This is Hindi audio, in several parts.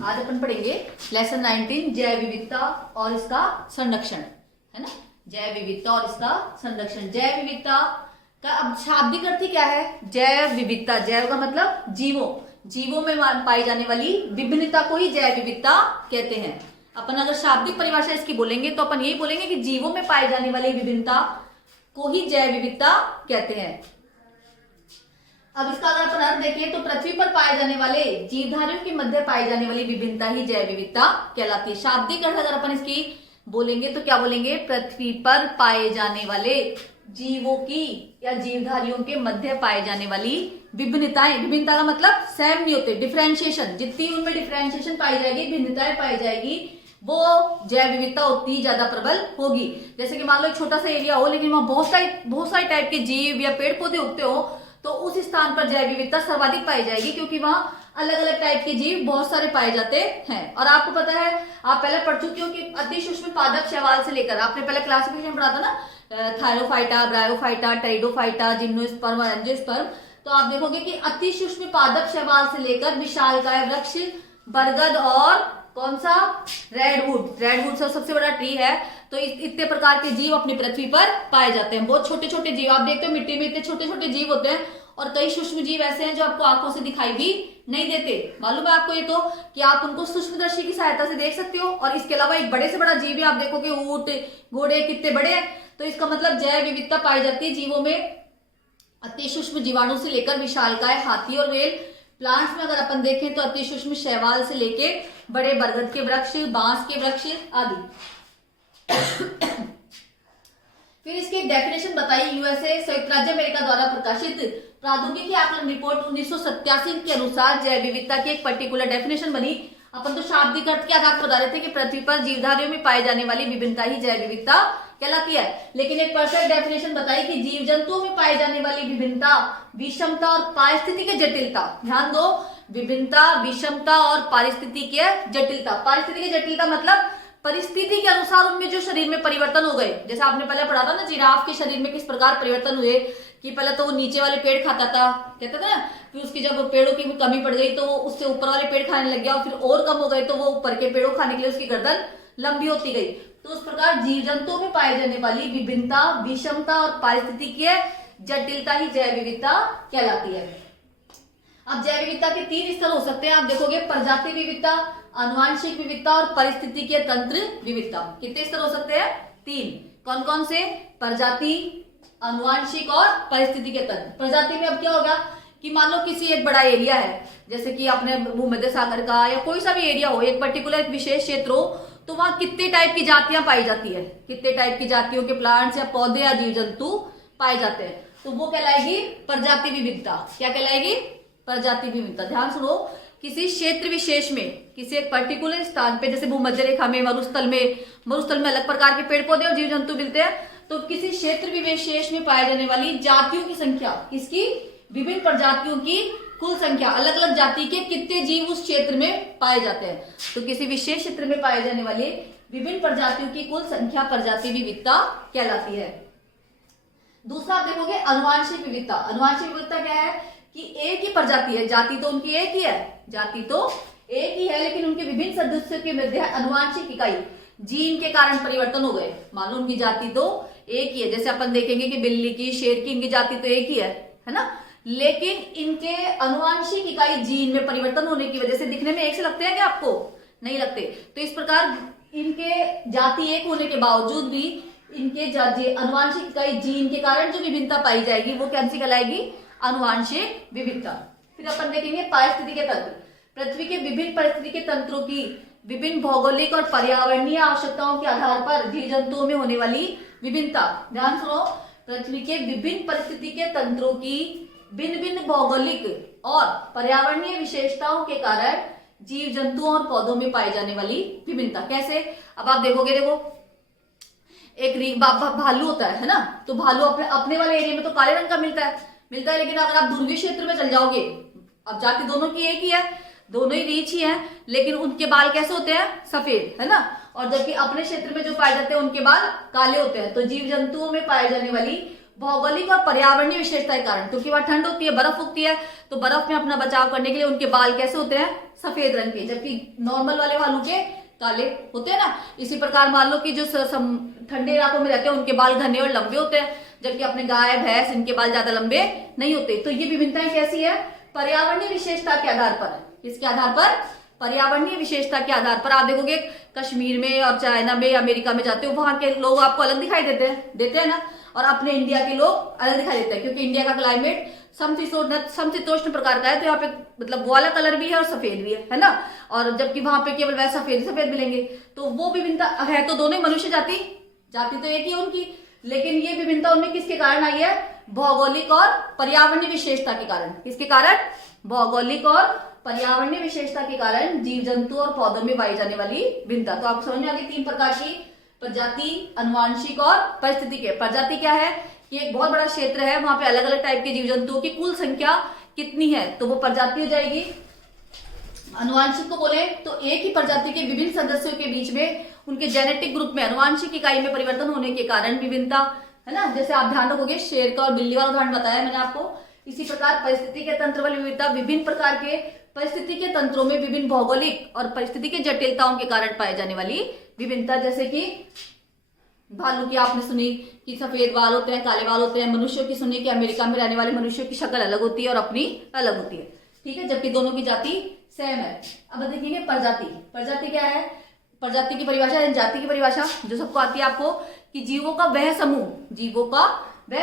आज अपन पढ़ेंगे लेसन 19 जैव विविधता और इसका संरक्षण, है ना। जैव विविधता और इसका संरक्षण। जैव विविधता का अब शाब्दिक अर्थ ही क्या है? जैव विविधता। जैव का मतलब जीवों, जीवों में पाई जाने वाली विभिन्नता को ही जैव विविधता कहते हैं। अपन अगर शाब्दिक परिभाषा इसकी बोलेंगे तो अपन यही बोलेंगे कि जीवों में पाई जाने वाली विभिन्नता को ही जैव विविधता कहते हैं। अब इसका अगर अपन अर्थ देखें तो पृथ्वी पर पाए जाने वाले जीवधारियों के मध्य पाई जाने वाली विभिन्नता ही जैव विविधता कहलाती है। शाब्दिक अर्थ अगर अपन इसकी बोलेंगे तो क्या बोलेंगे? पृथ्वी पर पाए जाने वाले जीवों की या जीवधारियों के मध्य पाए जाने वाली विभिन्नताएं। विभिन्नता का मतलब सेम नहीं होते, डिफरेंशिएशन। जितनी उनमें डिफरेंशिएशन पाई जाएगी, भिन्नताएं पाई जाएगी, वो जैव विविधता उतनी ज्यादा प्रबल होगी। जैसे कि मान लो एक छोटा सा एरिया हो लेकिन वहां बहुत सारे टाइप के जीव या पेड़ पौधे उगते हो तो उस स्थान पर जैव विविधता सर्वाधिक पाई जाएगी, क्योंकि वहां अलग अलग टाइप के जीव बहुत सारे पाए जाते हैं। और आपको पता है, आप पहले पढ़ चुके हो कि अति सूक्ष्म पादप शैवाल से लेकर, आपने पहले क्लासिफिकेशन पढ़ा था ना, थायरोफाइटा, ब्रायोफाइटा, टेरिडोफाइटा, जिम्नोस्पर्म, एंजियोस्पर्म। तो आप देखोगे कि अति सूक्ष्म पादप शैवाल से लेकर विशालकाय वृक्ष, बरगद और कौन सा, रेडवुड सबसे बड़ा ट्री है। तो इतने प्रकार के जीव अपनी पृथ्वी पर पाए जाते हैं। बहुत छोटे छोटे जीव, आप देखते हो मिट्टी में इतने छोटे छोटे जीव होते हैं, और कई सूक्ष्म जीव ऐसे हैं जो आपको आंखों से दिखाई भी नहीं देते। मालूम है आपको ये तो कि आप उनको सूक्ष्मदर्शी की सहायता से देख सकते हो। और इसके अलावा एक बड़े से बड़ा जीव भी आप देखोगे, ऊंट, घोड़े कितने बड़े हैं। तो इसका मतलब जैव विविधता पाई जाती है जीवों में, अति सूक्ष्म जीवाणु से लेकर विशालकाय हाथी और व्हेल। प्लांट्स में अगर अपन देखें तो अति सूक्ष्म शैवाल से लेके बड़े बरगद के वृक्ष, बांस के वृक्ष आदि। फिर इसकी डेफिनेशन बताई यूएसए संयुक्त राज्य अमेरिका द्वारा प्रकाशित प्रौद्योगिकी आकलन रिपोर्ट 1987 के अनुसार जैव विविधता की एक पर्टिकुलर डेफिनेशन बनी। अपन तो शाब्दिक अर्थ के आधार पर बता रहे थे कि पृथ्वी पर जीवधारियों में पाई जाने वाली विभिन्नता ही जैव विविधता कहलाती है, लेकिन एक परफेक्ट डेफिनेशन बताई कि जीव जंतुओं में पाई जाने वाली विभिन्नता, विषमता और पारिस्थितिक जटिलता। ध्यान दो, विभिन्नता, विषमता और पारिस्थितिक जटिलता। पारिस्थितिक जटिलता मतलब परिस्थिति के अनुसार उनमें जो शरीर में परिवर्तन हो गए। जैसे आपने पहले पढ़ा था ना, जिराफ के शरीर में किस प्रकार परिवर्तन हुए कि पहले तो वो नीचे वाले पेड़ खाता था, कहता था, फिर उसकी जब पेड़ों की कमी पड़ गई तो वो उससे ऊपर वाले पेड़ खाने लग गया, और फिर और कम हो गए तो वो ऊपर के पेड़ों खाने के लिए उसकी गर्दन लंबी होती गई। तो उस प्रकार जीव जंतुओं में पाई जाने वाली विभिन्नता, विषमता और पारिस्थितिकीय जटिलता ही जैव विविधता कहलाती है। अब जैव विविधता के 3 स्तर हो सकते हैं। आप देखोगे प्रजाति विविधता, आनुवांशिक विविधता और पारिस्थितिकीय तंत्र विविधता। कितने स्तर हो सकते हैं? 3। कौन कौन से? प्रजाति, आनुवांशिक और पारिस्थितिकीय तंत्र। प्रजाति में अब क्या होगा कि मान लो किसी एक बड़ा एरिया है, जैसे कि अपने भूमध्य सागर का या कोई सा भी एरिया हो, एक पर्टिकुलर एक विशेष क्षेत्र हो, तो वहां कितने टाइप की जातियां पाई जाती है, कितने टाइप की जातियों के प्लांट्स या पौधे या जीव जंतु पाए जाते हैं, तो वो कहलाएगी प्रजाति विविधता। क्या कहलाएगी? प्रजाति विविधता। ध्यान सुनो, किसी क्षेत्र विशेष में, किसी एक पर्टिकुलर स्थान पे, जैसे भूमध्य रेखा में, मरुस्थल में अलग प्रकार के पेड़ पौधे और जीव जंतु मिलते हैं, तो किसी क्षेत्र विशेष में पाए जाने वाली जातियों की संख्या, किसकी? विभिन्न प्रजातियों की कुल संख्या, अलग अलग जाति के कितने जीव उस क्षेत्र में पाए जाते हैं। तो किसी विशेष क्षेत्र में पाए जाने वाले विभिन्न प्रजातियों की कुल संख्या प्रजाति विविधता कहलाती है। दूसरा आप देखोगे आनुवांशिक विविधता। आनुवांशिक विविधता क्या है कि एक ही प्रजाति है, जाति तो उनकी एक ही है, जाति तो एक ही है, लेकिन उनके विभिन्न सदस्यों के मध्य आनुवांशिक इकाई, जीन के कारण परिवर्तन हो गए। मान लो उनकी जाति तो एक ही है, जैसे अपन देखेंगे कि बिल्ली की, शेर की, इनकी जाति तो एक ही है ना, लेकिन इनके आनुवांशिक इकाई जीन में परिवर्तन होने की वजह से दिखने में एक से लगते हैं क्या आपको? नहीं लगते। तो इस प्रकार इनके जाति एक होने के बावजूद भी इनके आनुवांशिक इकाई जीन के कारण जो विभिन्नता पाई जाएगी वो कौन सी कहलाएगी? आनुवांशिक विविधता। फिर अपन देखेंगे पारिस्थितिक तंत्र। पृथ्वी के विभिन्न पारिस्थितिक तंत्रों की विभिन्न भौगोलिक और पर्यावरणीय आवश्यकताओं के आधार पर जीव जंतुओं में होने वाली विभिन्नता। ध्यान सुनो, पृथ्वी के विभिन्न परिस्थितिक तंत्रों की भिन्न भिन्न भौगोलिक और पर्यावरणीय विशेषताओं के कारण जीव जंतुओं और पौधों में पाई जाने वाली विभिन्नता। कैसे? अब आप देखोगे, देखो एक भालू होता है ना, तो भालू अपने वाले एरिया में तो काले रंग का मिलता है, लेकिन अगर आप ध्रुवीय क्षेत्र में चल जाओगे, अब जाति दोनों की एक ही है, दोनों ही रीछ ही है, लेकिन उनके बाल कैसे होते हैं? सफेद, है ना। और जबकि अपने क्षेत्र में जो पाए जाते हैं उनके बाल काले होते हैं। तो जीव जंतुओं में पाए जाने वाली भौगोलिक और पर्यावरणीय विशेषता के कारण, क्योंकि वहां ठंड होती है, बर्फ उगती है, तो बर्फ में अपना बचाव करने के लिए उनके बाल कैसे होते हैं, सफेद रंग के, जबकि नॉर्मल वाले भालू के काले होते हैं ना। इसी प्रकार मान लो कि जो ठंडे इलाकों में रहते हैं उनके बाल घने और लंबे होते हैं, जबकि अपने गाय भैंस इनके बाल ज्यादा लंबे नहीं होते। तो ये विभिन्नताएं कैसी है, पर्यावरणीय विशेषता के आधार पर। किसके आधार पर, पर्यावरणीय विशेषता के आधार पर। आप देखोगे कश्मीर में और चाइना में, अमेरिका में जाते हो, वहां के लोग आपको अलग दिखाई देते हैं ना, और अपने इंडिया के लोग अलग दिखाई देते हैं, क्योंकि इंडिया का क्लाइमेट समशीतोष्ण प्रकार का है, तो यहाँ पे मतलब वो वाला कलर भी है और सफेद भी है ना, और जबकि वहां पे केवल वह सफेद मिलेंगे। तो वो विभिन्नता है, तो दोनों मनुष्य जाति तो एक ही उनकी, लेकिन ये विभिन्नता उनमें किसके कारण आई है, भौगोलिक और पर्यावरणीय विशेषता के कारण। किसके कारण, भौगोलिक और पर्यावरणीय विशेषता के कारण जीव जंतु और पौधों में पाई जाने वाली भिन्नता। तो आप समझ में आ गई 3 प्रकार की, प्रजाति, अनुवांशिक और पारिस्थितिक। प्रजाति क्या है, ये एक बहुत बड़ा क्षेत्र है, वहां पे अलग अलग टाइप के जीव जंतुओं की कुल संख्या कितनी है, तो वो प्रजाति हो जाएगी। अनुवांशिक को बोले तो एक ही प्रजाति के विभिन्न सदस्यों के बीच में उनके जेनेटिक ग्रुप में अनुवांशिक इकाई में परिवर्तन होने के कारण विभिन्नता, है ना। जैसे आप ध्यान रखोगे शेर का और बिल्ली वाला उदाहरण बताया मैंने आपको। इसी प्रकार परिस्थिति के तंत्र वाली विविधता, विभिन्न प्रकार के परिस्थिति के तंत्रों में विभिन्न भौगोलिक और परिस्थिति की जटिलताओं के कारण पाए जाने वाली विभिन्नता। जैसे कि भालू की आपने सुनी कि सफेद बाल होते हैं, काले बाल होते हैं। मनुष्यों की सुनी कि अमेरिका में रहने वाले मनुष्यों की शक्ल अलग होती है और अपनी अलग होती है, ठीक है, जबकि दोनों की जाति सेम है। अब देखिए प्रजाति क्या है, प्रजाति की परिभाषा, जाति की परिभाषा जो सबको आती है आपको, कि जीवों का वह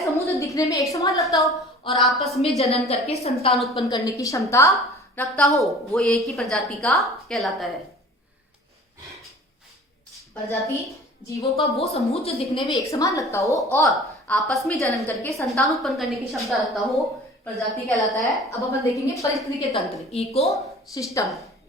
समूह जो दिखने में एक समान लगता हो और आपस में जनन करके संतान उत्पन्न करने की क्षमता रखता हो, वो एक ही प्रजाति का कहलाता है। प्रजाति जीवों का वो समूह जो दिखने में एक समान लगता हो और आपस में जनन करके संतान उत्पन्न करने की क्षमता रखता हो, प्रजाति कहलाता है। अब अपन देखेंगे परिस्थिति के तंत्र, इकोसिस्टम।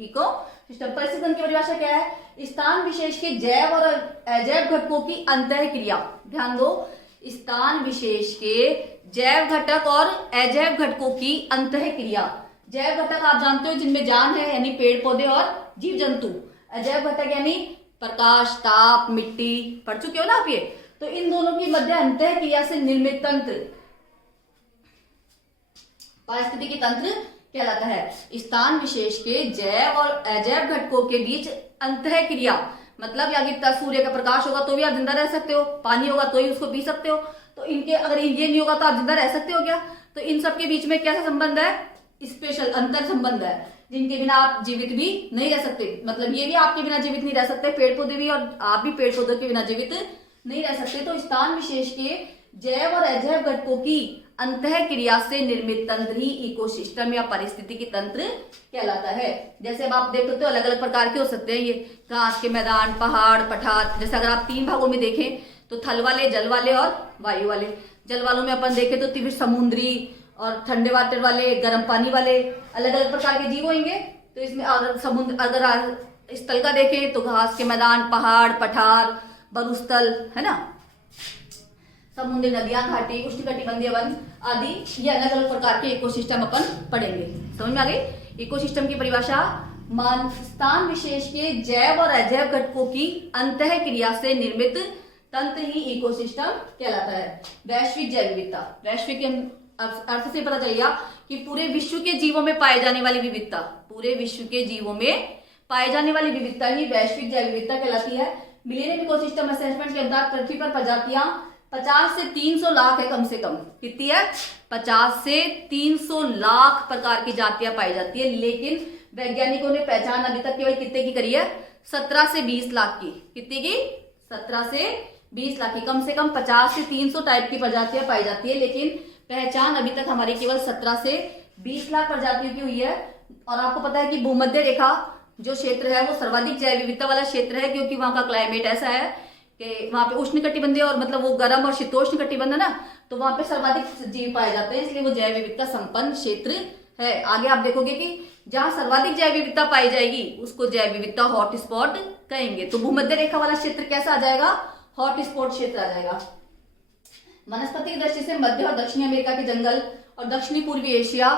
परिस्थिति तंत्र की परिभाषा क्या है, स्थान विशेष के जैव और अजैव घटकों की अंतःक्रिया। ध्यान दो, स्थान विशेष के जैव घटक और अजैव घटकों की अंतःक्रिया। जैव घटक आप जानते हो जिनमें जान है, यानी पेड़ पौधे और जीव जंतु। अजैव घटक यानी प्रकाश, ताप, मिट्टी, पढ़ चुके हो ना आप ये। तो इन दोनों की मध्य अंतःक्रिया से निर्मित तंत्र पारिस्थितिकी तंत्र कहलाता है। स्थान विशेष के जैव और अजैव घटकों के बीच अंतःक्रिया, मतलब या सूर्य का प्रकाश होगा तो भी आप जिंदा रह सकते हो, पानी होगा तो ही उसको पी सकते हो, तो इनके अगर ये नहीं होगा तो आप जिंदा रह सकते हो क्या। तो इन सब के बीच में कैसा संबंध है, स्पेशल अंतर संबंध है, जिनके बिना आप जीवित भी नहीं रह सकते। मतलब ये भी आपके बिना जीवित नहीं रह सकते, पेड़ पौधे भी, और आप भी पेड़ पौधों के बिना जीवित नहीं रह सकते। तो स्थान विशेष के जैव और अजैव घटकों की अंतःक्रिया से निर्मित तंत्र ही इकोसिस्टम या पारिस्थितिकी तंत्र कहलाता है। जैसे अब आप देख सकते हो अलग अलग प्रकार के हो सकते हैं ये, घास के मैदान, पहाड़, पठार। जैसे अगर आप 3 भागों में देखें तो थल वाले, जल वाले और वायु वाले। जल वालों में अपन देखें तो तीव्र समुद्री और ठंडे वाटर वाले, गर्म पानी वाले, अलग अलग प्रकार के जीव होंगे। तो इसमें अगर स्थल का देखें तो घास के मैदान, पहाड़, पठार, मरुस्थल, है ना, समुद्री नदियां, घाटी, उष्णकटिबंधीय वन आदि, ये अलग अलग प्रकार के इकोसिस्टम अपन पढ़ेंगे। समझ में आ गई। इकोसिस्टम की परिभाषा, स्थान विशेष के जैव और अजैव घटकों की अंतःक्रिया से निर्मित तंत्र ही इकोसिस्टम कहलाता है। वैश्विक जैव विविधता, वैश्विक अर्थ से पता चलेगा कि पूरे विश्व के जीवों में पाए जाने वाली विविधता, पूरे विश्व के जीवों में पाए जाने वाली विविधता ही वैश्विक जैव विविधता कहलाती है। मिलेनियम इकोसिस्टम असेसमेंट के अनुसार पृथ्वी पर प्रजातियां 50 से 300 लाख है कम से कम। कितनी है, 50 से 300 लाख प्रकार की जातियां पाई जाती है, लेकिन वैज्ञानिकों ने पहचान अभी तक केवल कितने की करी है, 17 से 20 लाख की। कितनी की, 17 से 20 लाख की। कम से कम 50 से 300 टाइप की प्रजातियां पाई जाती है, लेकिन पहचान अभी तक हमारी केवल 17 से 20 लाख प्रजातियों की हुई है। और आपको पता है कि भूमध्य रेखा जो क्षेत्र है वो सर्वाधिक जैव विविधता वाला क्षेत्र है, क्योंकि वहां का क्लाइमेट ऐसा है कि वहां पे उष्ण कटिबंधीय और मतलब वो गर्म और शीतोष्ण कटिबंध है ना, तो वहां पे सर्वाधिक जीव पाए जाते हैं, इसलिए वो जैव विविधता संपन्न क्षेत्र है। आगे आप देखोगे कि जहां सर्वाधिक जैव विविधता पाई जाएगी उसको जैव विविधता हॉटस्पॉट कहेंगे। तो भूमध्य रेखा वाला क्षेत्र कैसा आ जाएगा, हॉटस्पॉट क्षेत्र आ जाएगा। वनस्पति की दृष्टि से मध्य और दक्षिणी अमेरिका के जंगल और दक्षिणी पूर्वी एशिया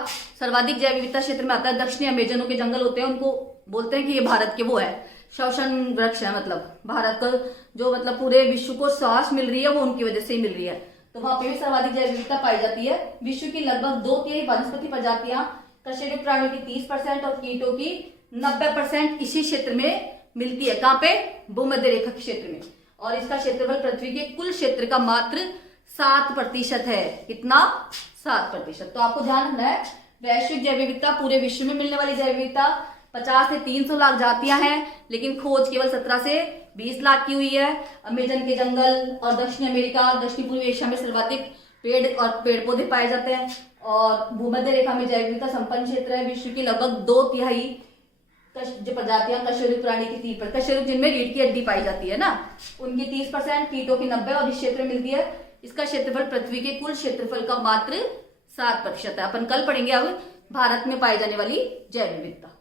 सर्वाधिक जैव विविधता क्षेत्र में आता है। दक्षिणी अमेजनों के जंगल होते हैं, उनको बोलते हैं कि ये भारत के वो है श्वसन वृक्ष है, मतलब भारत का जो मतलब पूरे विश्व को सांस मिल रही है वो उनकी वजह से ही मिल रही है। तो वहां पे भी सर्वाधिक जैव विविधता पाई जाती है। विश्व की लगभग 2/3 वनस्पति प्रजातियां, कशेरुक प्राणियों की 30% और कीटों की 90% इसी क्षेत्र में मिलती है। कहां पे? भूमध्य रेखा के क्षेत्र में। और इसका क्षेत्रफल पृथ्वी के कुल क्षेत्र का मात्र 7% है। कितना? 7%। तो आपको ध्यान रखना है, वैश्विक जैव विविधता, पूरे विश्व में मिलने वाली जैव विविधता 50 से 300 लाख जातियां हैं, लेकिन खोज केवल 17 से 20 लाख की हुई है। अमेजन के जंगल और दक्षिण अमेरिका, दक्षिण पूर्वी एशिया में सर्वाधिक पेड़ पौधे पाए जाते हैं। और भूमध्य रेखा में जैव विविधता संपन्न क्षेत्र है। विश्व की लगभग 2/3 जो प्रजातियां कशेरुक प्राणी की 30%, कशेरुक जिनमें रीढ़ की हड्डी पाई जाती है ना, उनकी 30%, कीटों की 90% और इस क्षेत्र में मिलती है। इसका क्षेत्रफल पृथ्वी के कुल क्षेत्रफल का मात्र 7% है। अपन कल पढ़ेंगे अब भारत में पाई जाने वाली जैव विविधता।